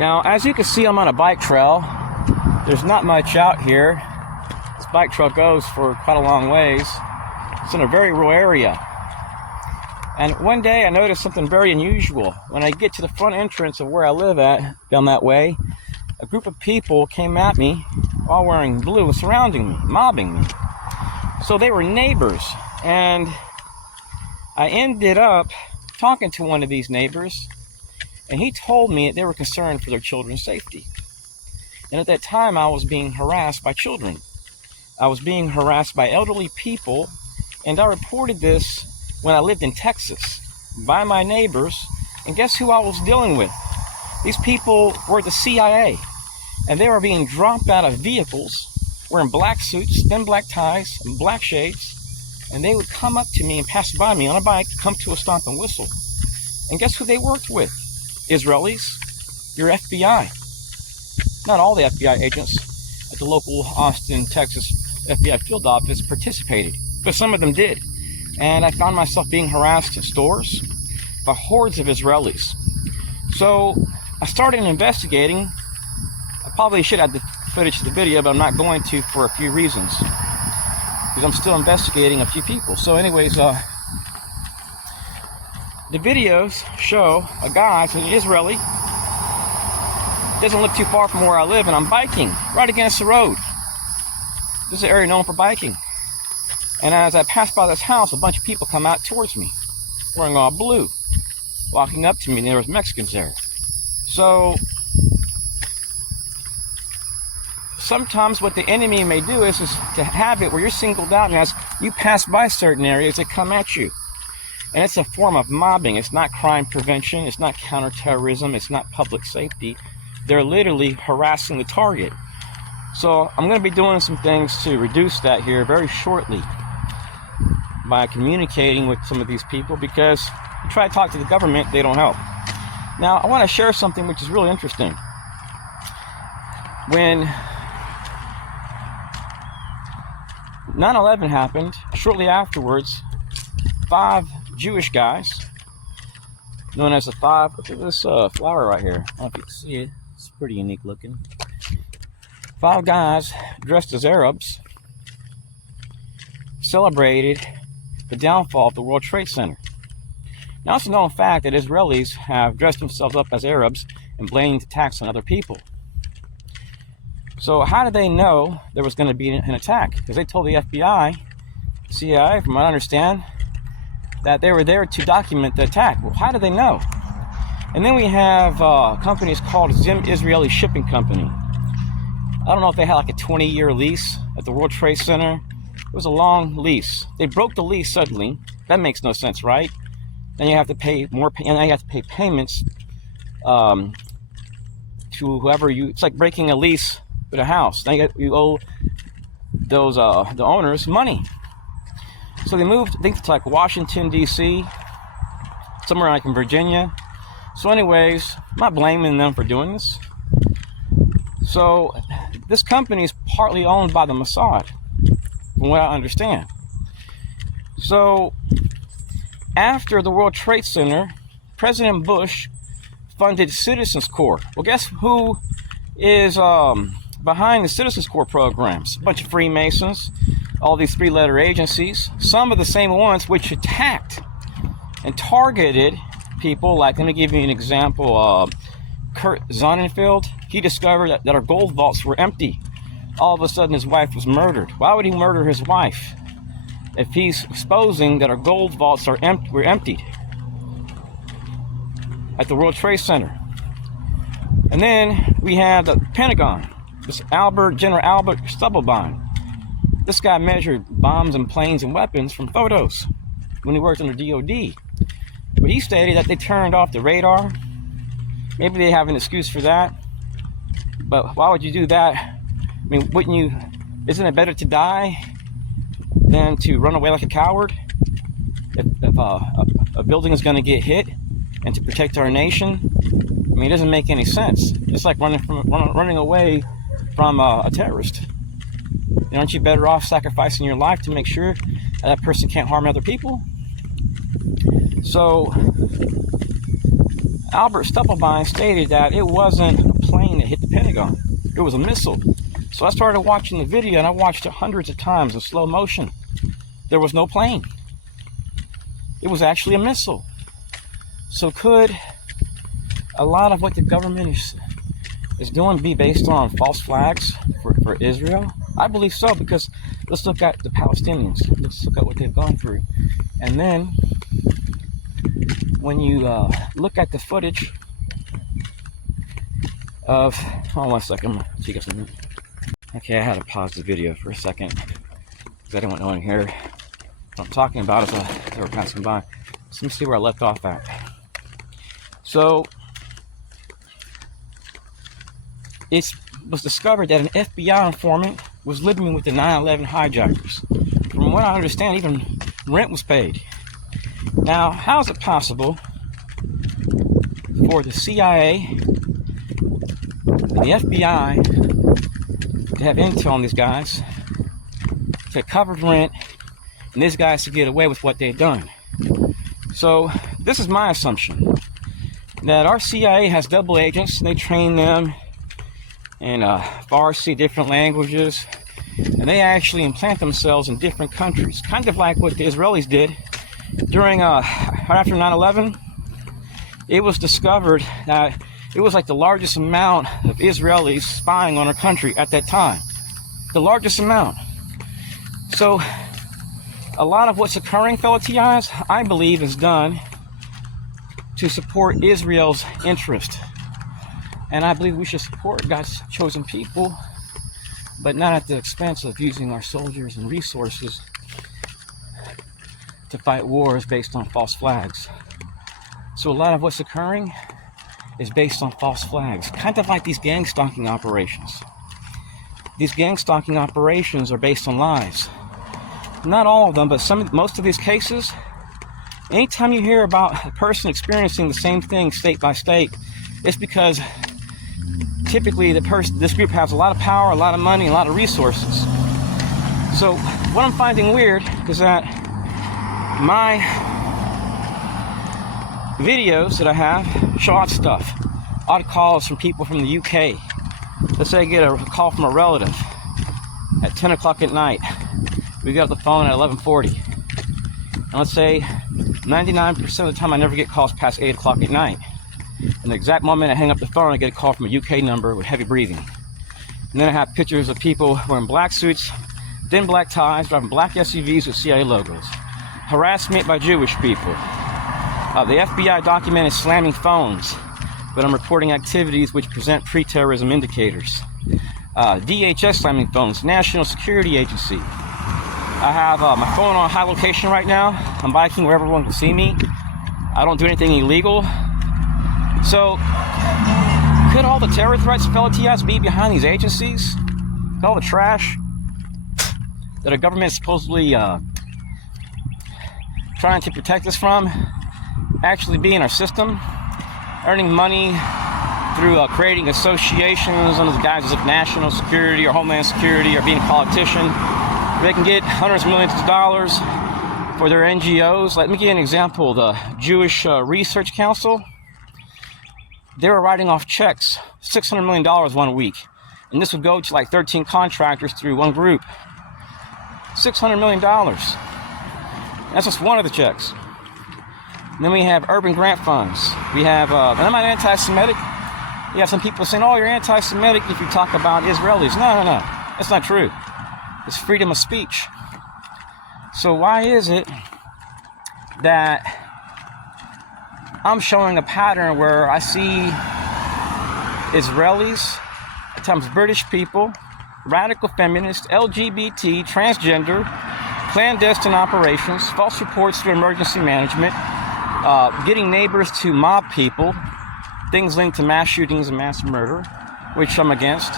Now, as you can see, I'm on a bike trail. There's not much out here. This bike trail goes for quite a long ways. It's in a very rural area. And one day I noticed something very unusual. When I get to the front entrance of where I live at, down that way, a group of people came at me, all wearing blue, surrounding me, mobbing me. So they were neighbors, and I ended up talking to one of these neighbors, and he told me that they were concerned for their children's safety. And at that time, I was being harassed by children. I was being harassed by elderly people, and I reported this when I lived in Texas by my neighbors. And guess who I was dealing with? These people were the CIA, and they were being dropped out of vehicles wearing black suits, thin black ties, and black shades, and they would come up to me and pass by me on a bike, come to a stop and whistle. And guess who they worked with? Israelis, your FBI. Not all the FBI agents at the local Austin, Texas FBI field office participated, but some of them did. And I found myself being harassed in stores by hordes of Israelis. So I started investigating. I probably should have the footage of the video, but I'm not going to for a few reasons, because I'm still investigating a few people. So anyways, the videos show a guy, an Israeli, doesn't live too far from where I live, and I'm biking right against the road. This is an area known for biking. And as I pass by this house, a bunch of people come out towards me, wearing all blue, walking up to me, and there was Mexicans there. So sometimes what the enemy may do is to have it where you're singled out, and as you pass by certain areas, they come at you. And it's a form of mobbing. It's not crime prevention. It's not counterterrorism. It's not public safety. They're literally harassing the target. So I'm going to be doing some things to reduce that here very shortly by communicating with some of these people, because you try to talk to the government, they don't help. Now, I want to share something which is really interesting. When 9/11 happened, shortly afterwards, 5 Jewish guys, known as the 5, look at this flower right here. I don't know if you can see it. It's pretty unique looking. 5 guys dressed as Arabs celebrated the downfall of the World Trade Center. Now, it's a known fact that Israelis have dressed themselves up as Arabs and blamed attacks on other people. So how did they know there was going to be an attack? Because they told the FBI, CIA, from what I understand, that they were there to document the attack. Well, how did they know? And then we have companies called Zim Israeli Shipping Company. I don't know if they had like a 20-year lease at the World Trade Center. It was a long lease. They broke the lease suddenly. That makes no sense, right? Then you have to pay more, and you have to pay payments to whoever you. It's like breaking a lease with a house. Now you owe those the owners money. So they moved, I think, to like Washington D.C., somewhere like in Virginia. So, anyways, I'm not blaming them for doing this. So this company is partly owned by the Mossad, from what I understand. So after the World Trade Center, President Bush funded Citizens Corps. Well, guess who is behind the Citizens Corps programs? A bunch of Freemasons, all these 3-letter agencies, some of the same ones which attacked and targeted people. Like, let me give you an example. Kurt Sonnenfeld, he discovered that our gold vaults were empty. All of a sudden, his wife was murdered. Why would he murder his wife if he's exposing that our gold vaults were emptied at the World Trade Center? And then we had the Pentagon, this General Albert Stubblebine. This guy measured bombs and planes and weapons from photos when he worked under DOD. But he stated that they turned off the radar. Maybe they have an excuse for that. But why would you do that? I mean, isn't it better to die than to run away like a coward? If a building is going to get hit and to protect our nation, I mean, it doesn't make any sense. It's like running away from a terrorist. Aren't you better off sacrificing your life to make sure that person can't harm other people? So Albert Stubblebine stated that it wasn't a plane that hit the Pentagon. It was a missile. So I started watching the video, and I watched it hundreds of times in slow motion. There was no plane. It was actually a missile. So could a lot of what the government is doing be based on false flags for Israel? I believe so, because let's look at the Palestinians. Let's look at what they've gone through. And then when you look at the footage of, hold on one second, so you guys can, okay, I had to pause the video for a second because I didn't want no one to hear what I'm talking about as they were passing by. So let me see where I left off at. So it was discovered that an FBI informant was living with the 9/11 hijackers. From what I understand, even rent was paid. Now, how is it possible for the CIA and the FBI to have intel on these guys, to cover rent, and these guys to get away with what they've done? So this is my assumption, that our CIA has double agents, and they train them in Farsi, different languages, and they actually implant themselves in different countries, kind of like what the Israelis did during right after 9/11. It was discovered that it was like the largest amount of Israelis spying on our country at that time, the largest amount. So a lot of what's occurring, fellow TIs, I believe is done to support Israel's interest. And I believe we should support God's chosen people, but not at the expense of using our soldiers and resources to fight wars based on false flags. So a lot of what's occurring is based on false flags, kind of like these gangstalking operations. These gangstalking operations are based on lies. Not all of them, but most of these cases, anytime you hear about a person experiencing the same thing state by state, it's because typically this group has a lot of power, a lot of money, a lot of resources. So what I'm finding weird is that my videos that I have show odd stuff, odd calls from people from the UK. Let's say I get a call from a relative at 10 o'clock at night. We get off the phone at 11:40. And let's say 99% of the time I never get calls past 8 o'clock at night. And the exact moment I hang up the phone, I get a call from a UK number with heavy breathing. And then I have pictures of people wearing black suits, thin black ties, driving black SUVs with CIA logos. Harassment by Jewish people. The FBI documented slamming phones, but I'm reporting activities which present pre-terrorism indicators. DHS slamming phones, National Security Agency. I have my phone on high location right now. I'm biking where everyone can see me. I don't do anything illegal. So, could all the terror threats, fellow TIs, be behind these agencies? Could all the trash that our government is supposedly trying to protect us from actually be in our system, earning money through creating associations under the guises of national security or homeland security, or being a politician? They can get hundreds of millions of dollars for their NGOs. Let me give you an example. The Jewish Research Council, they were writing off checks, $600 million 1 week. And this would go to like 13 contractors through one group. $600 million. That's just one of the checks. And then we have urban grant funds. We have, and I'm not anti-Semitic. You have some people saying, oh, you're anti-Semitic if you talk about Israelis. No. That's not true. It's freedom of speech. So why is it that I'm showing a pattern where I see Israelis, at times British people, radical feminists, LGBT, transgender, clandestine operations, false reports through emergency management, getting neighbors to mob people, things linked to mass shootings and mass murder, which I'm against.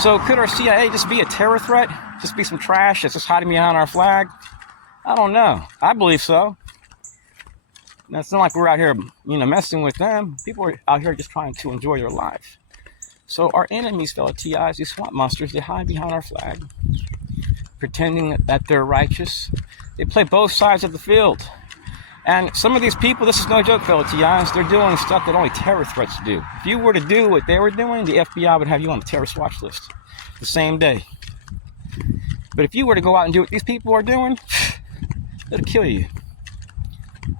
So could our CIA just be a terror threat? Just be some trash that's just hiding behind our flag? I don't know. I believe so. Now, it's not like we're out here, messing with them. People are out here just trying to enjoy their life. So our enemies, fellow TIs, these swamp monsters, they hide behind our flag, pretending that they're righteous. They play both sides of the field. And some of these people, this is no joke, fellow TIs, they're doing stuff that only terror threats do. If you were to do what they were doing, the FBI would have you on the terrorist watch list the same day. But if you were to go out and do what these people are doing, it'll kill you.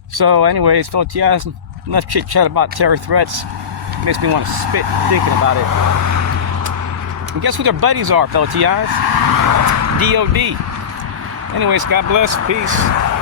So anyways, fellow TIs, enough chit chat about terror threats. It makes me want to spit thinking about it. And guess who their buddies are, fellow TIs? DOD. Anyways, God bless. Peace.